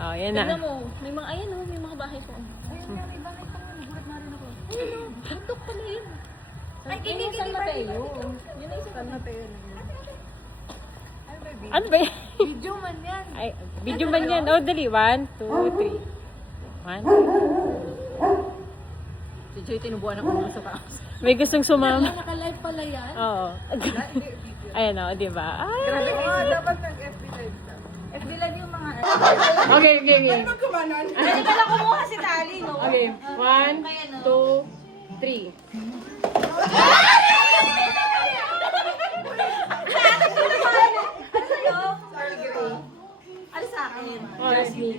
Oh, yan na. Tignan mo, may mga, ayan oh, may mga bahay po. Ayun nga, may bakit pang gulat na rin ako. Ayun oh, bundok pala yun. Ay, Yun yung San Mateo. Yun yung San Mateo. Ano ba yan? Video man yan. Ay, video man yan. Oh, dali. 1, 2, 3. 1. Si Joy, tinubuan ako mga sa taas. May gustong sumama. Naka-live pala yan. Oo. Ayan o, di ba? Ay. Grabe, dapat nag-FB live ka. FB live yung mga... Okay, okay, okay. Hindi pala kumuha si Tali, no? Okay. 1, 2, 3. Ano sa'yo? Ano sa akin?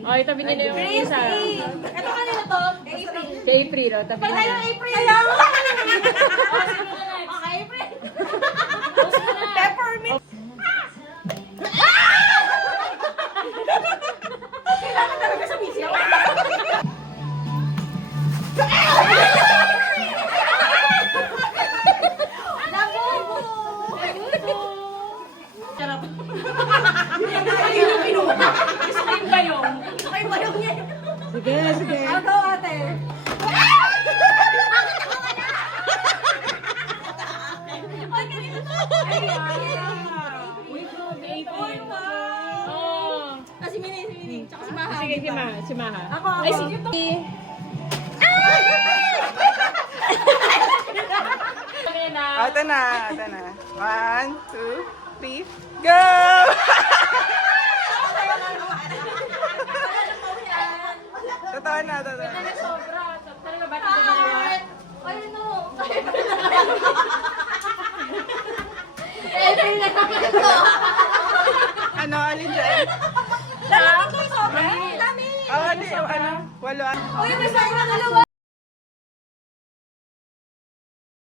Oh, itabi nila yung isa. Ito kanina to? April. Kay April, oh. Tabi Pag tayo nila. ng April! Ayaw! Okay, April. Peppermint. Kailangan talaga sa misyo. Sarap. Gusto ko yung bayong. Gusto ko yung bayong niya. Sige, sige. Ako, ate. Ay, kanina to. Oh. Ah, si Mini. Tsaka si Maha. Sige, si Maha. Ako. Ay, sige. Ito na, ito na. 1, 2, 3, go! Totoo na, totoo na. Sobra. Talaga ba ito dalawa? Ay, no. April na kami ito. Ano, alin dyan? Dalawa to, sobra. Dami. Oh, ano, 8. Uy, may sa'yo na dalawa.